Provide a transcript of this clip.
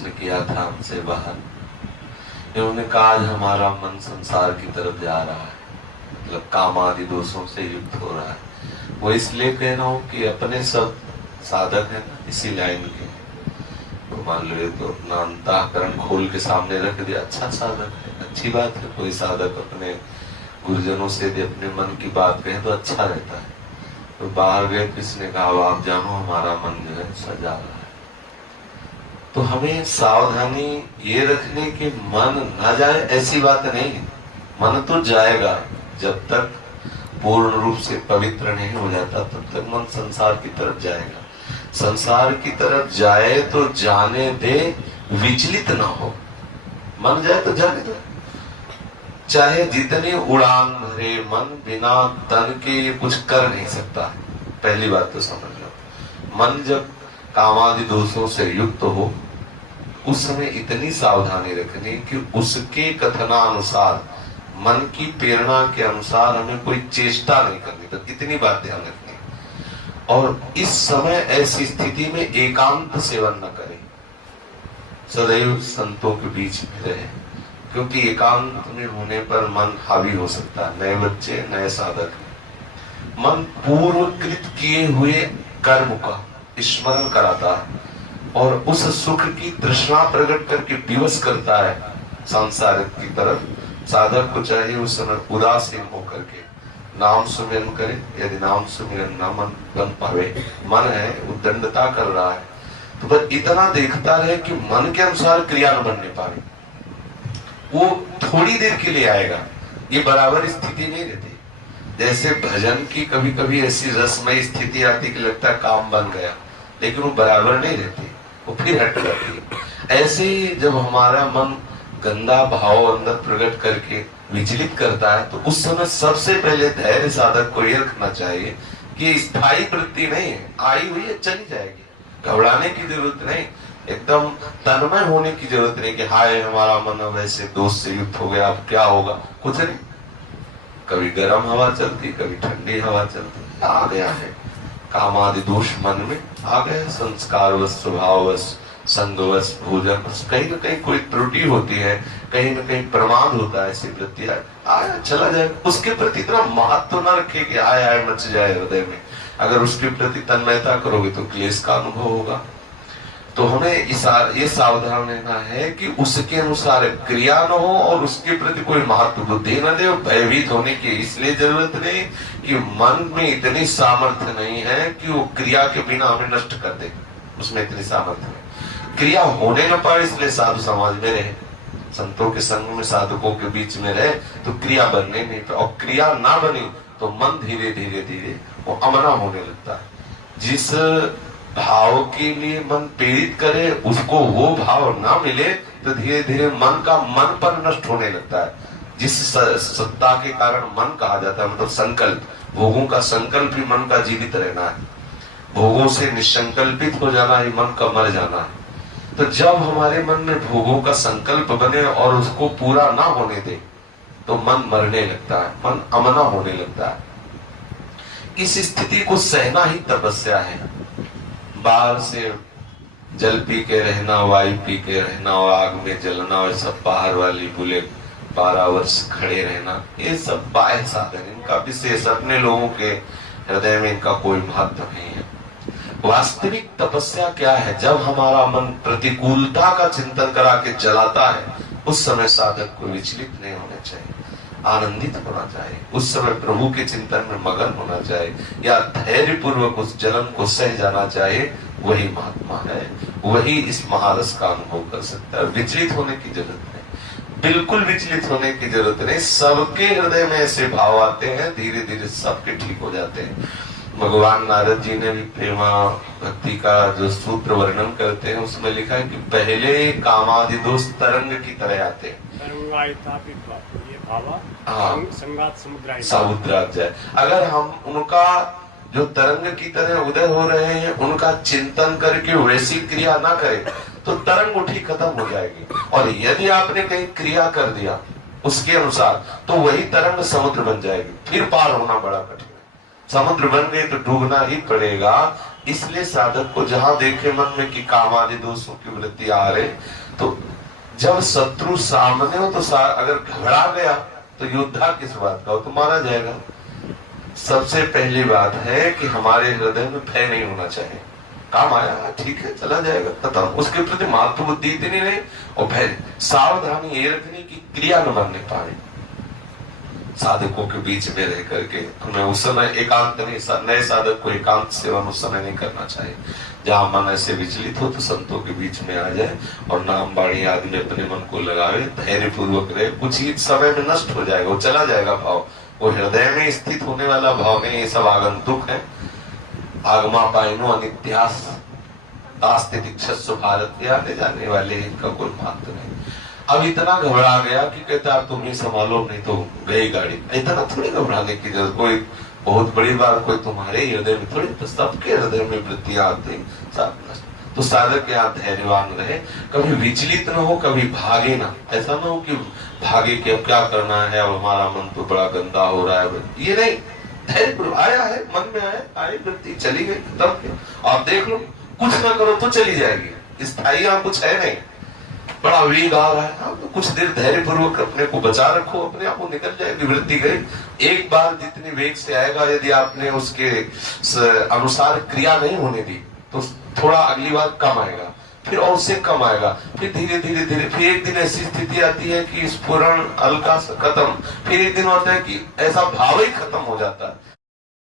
प्रश्न किया था हमसे बाहर, इन्होंने कहा आज हमारा मन संसार की तरफ जा रहा है, मतलब काम आदि दोषों से युक्त हो रहा है। वो इसलिए कह रहा हूँ कि अपने सब साधक है इसी लाइन के, तो मान लो तो अपना अंतःकरण खोल के सामने रख दिया, अच्छा साधक है, अच्छी बात है। कोई साधक अपने गुरुजनों से यदि अपने मन की बात कहे तो अच्छा रहता है। तो बाहर गए, किसने कहा आप जानो हमारा मन जो है सजा रहा है। तो हमें सावधानी ये रखने की मन न जाए ऐसी बात नहीं है। मन तो जाएगा, जब तक पूर्ण रूप से पवित्र नहीं हो जाता तब तक मन संसार की तरफ जाएगा। संसार की तरफ जाए तो जाने दे, विचलित ना हो। मन जाए तो जाने दो, चाहे जितनी उड़ान भरे मन, बिना तन के ये कुछ कर नहीं सकता। पहली बात तो समझ लो, मन जब कामादि दोषों से युक्त हो उस समय इतनी सावधानी रखनी कि उसके कथनानुसार, मन की प्रेरणा के अनुसार हमें कोई चेष्टा नहीं करनी। तो इतनी बात ध्यान रखनी। और इस समय ऐसी स्थिति में एकांत सेवन न करें, सदैव संतों के बीच में रहे, क्योंकि एकांत में होने पर मन हावी हो सकता है। नए बच्चे, नए साधक, मन पूर्वकृत किए हुए कर्म का स्मरण कराता है और उस सुख की तृष्णा प्रकट करके विवश करता है सांसारिक की तरफ। साधक को चाहिए उस समय उदासीन होकर के नाम सुमिरन करे। यदि नाम सुमिरन न मन बन पावे, मन है उद्दंडता कर रहा है, तो बस इतना देखता रहे कि मन के अनुसार क्रिया न बनने पावे। वो थोड़ी देर के लिए आएगा, ये बराबर स्थिति नहीं रहती। जैसे भजन की कभी कभी ऐसी रसमय स्थिति आती कि लगता है काम बन गया, लेकिन वो बराबर नहीं रहती, वो फिर हट जाती है। ऐसे ही जब हमारा मन गंदा भाव अंदर प्रकट करके विचलित करता है, तो उस समय सबसे पहले धैर्य साधक को यह रखना चाहिए कि स्थायी वृत्ति नहीं है, आई हुई है चली जाएगी, घबराने की जरूरत नहीं, एकदम तन्मय होने की जरूरत नहीं कि हाय हमारा मन वैसे दोष से युक्त हो गया, अब क्या होगा। कुछ नहीं, कभी गर्म हवा चलती, कभी ठंडी हवा चलती, आ गया है कामादि दोष मन में आ गए, संस्कारवश, स्वभाववश, संगवश, भोजन, कहीं न कहीं कोई त्रुटि होती है, कहीं न कहीं प्रमाद होता है, ऐसी वृत्ति आया चला जाए। उसके प्रति इतना महत्व न रखे कि आय आय मच जाए हृदय में। अगर उसके प्रति तन्मयता करोगे तो क्लेश का अनुभव होगा। तो हमें ये सावधान रहना है कि उसके अनुसार क्रिया न हो और उसके प्रति कोई महत्व बुद्धि न दे। भयभीत होने की इसलिए जरूरत नहीं कि मन में इतनी सामर्थ्य नहीं है कि वो क्रिया के बिना हमें नष्ट कर दे, उसमें इतनी सामर्थ्य नहीं। क्रिया होने न पाए इसलिए साधु समाज में रहे, संतों के संग में, साधकों के बीच में रहे, तो क्रिया बनने नहीं पाए। और क्रिया ना बनी तो मन धीरे धीरे धीरे वो अमना होने लगता है। जिस भाव के लिए मन प्रेरित करे उसको वो भाव ना मिले तो धीरे धीरे मन का मन पर नष्ट होने लगता है। जिस सत्ता के कारण मन कहा जाता है, मतलब संकल्प, भोगों का संकल्प ही मन का जीवित रहना है, भोगों से निसंकल्पित हो जाना ही मन का मर जाना है। तो जब हमारे मन में भोगों का संकल्प बने और उसको पूरा ना होने दे तो मन मरने लगता है, मन अमना होने लगता है। इस स्थिति को सहना ही तपस्या है। बाहर से जल पी के रहना, वायु पी के रहना और आग में जलना और सब बाहर वाली बुले 12 वर्ष खड़े रहना, ये सब बाह्य साधन, इनका विशेष अपने लोगों के हृदय में इनका कोई महत्व नहीं है। वास्तविक तपस्या क्या है? जब हमारा मन प्रतिकूलता का चिंतन करा के चलाता है, उस समय साधक को विचलित नहीं होना चाहिए, आनंदित होना चाहिए, उस समय प्रभु के चिंतन में मगन होना चाहिए, या धैर्य पूर्वक उस जलन को सह जाना चाहिए। वही महात्मा है, वही इस महारस का अनुभव कर सकता है। विचलित होने की जरूरत नहीं, बिल्कुल विचलित होने की जरूरत नहीं। सबके हृदय में ऐसे भाव आते हैं, धीरे धीरे सबके ठीक हो जाते हैं। भगवान नारद जी ने भी प्रेमा भक्ति का जो सूत्र वर्णन करते हैं उसमें लिखा है कि पहले कामादि दोष तरंग की तरह आते हैं, समुद्रात जाए। अगर हम उनका जो तरंग की तरह उदय हो रहे हैं उनका चिंतन करके वैसी क्रिया ना करें तो तरंग उठी खत्म हो जाएगी। और यदि आपने कहीं क्रिया कर दिया उसके अनुसार तो वही तरंग समुद्र बन जाएगी, फिर पार होना बड़ा कठिन। समुद्र बन गए तो डूबना ही पड़ेगा, इसलिए साधक को जहां देखे मन में कि काम आदि दोषों की वृत्ति आ रहे, तो जब शत्रु सामने हो तो अगर घबरा गया तो योद्धा किस बात का हो, तो मारा जाएगा। सबसे पहली बात है कि हमारे हृदय में भय नहीं होना चाहिए। काम आया ठीक है चला जाएगा खत्म, उसके प्रति मातृ बुद्धि इतनी नहीं, और भय सावधानी ये रखनी कि क्रिया न बनने पाए। साधकों के बीच में रह करके हमें उस समय एकांत नहीं, नए साधक को एकांत सेवन उस समय नहीं करना चाहिए। जहां मन ऐसे विचलित हो तो संतों के बीच में आ जाए और नाम बाणी आदि में अपने मन को लगावे, धैर्य पूर्वक रहे। कुछ ही समय में नष्ट हो जाएगा, वो चला जाएगा भाव, वो हृदय में स्थित होने वाला भाव नहीं। ये सब आगंतुक है। आगमा पाइनो अनित्यास आस्ते दीक्षस्व भारत, आने जाने वाले इनका कोई महत्व नहीं। अब इतना घबरा गया कि कहता आप तुम ही संभालो नहीं तो गई गाड़ी। इतना थोड़ी घबराने की जरूरत, कोई बहुत बड़ी बात कोई तुम्हारे हृदय में थोड़ी, तो सबके हृदय में वृत्तियां आती सब। तो साधक यहाँ धैर्यवान रहे, कभी विचलित न हो, कभी भागे ना। ऐसा ना हो कि भागे कि अब क्या करना है, अब हमारा मन तो बड़ा गंदा हो रहा है, ये नहीं। धैर्य आया है, मन में आया, आई वृत्ति चली गई, तब आप देख लो, कुछ ना करो तो चली जाएगी, स्थायी यहाँ कुछ है नहीं। बड़ा वेग आ रहा है, तो कुछ देर धैर्य पूर्वक अपने को बचा रखो, अपने आप को निकल जाएगी वृत्ति गई। एक बार जितनी वेग से आएगा, यदि आपने उसके अनुसार क्रिया नहीं होने दी तो थोड़ा अगली बार कम आएगा, फिर और से कम आएगा, फिर धीरे धीरे धीरे, फिर एक दिन ऐसी स्थिति आती है कि स्फुरण हल्का सा खत्म, फिर एक दिन होता है कि ऐसा भाव ही खत्म हो जाता है।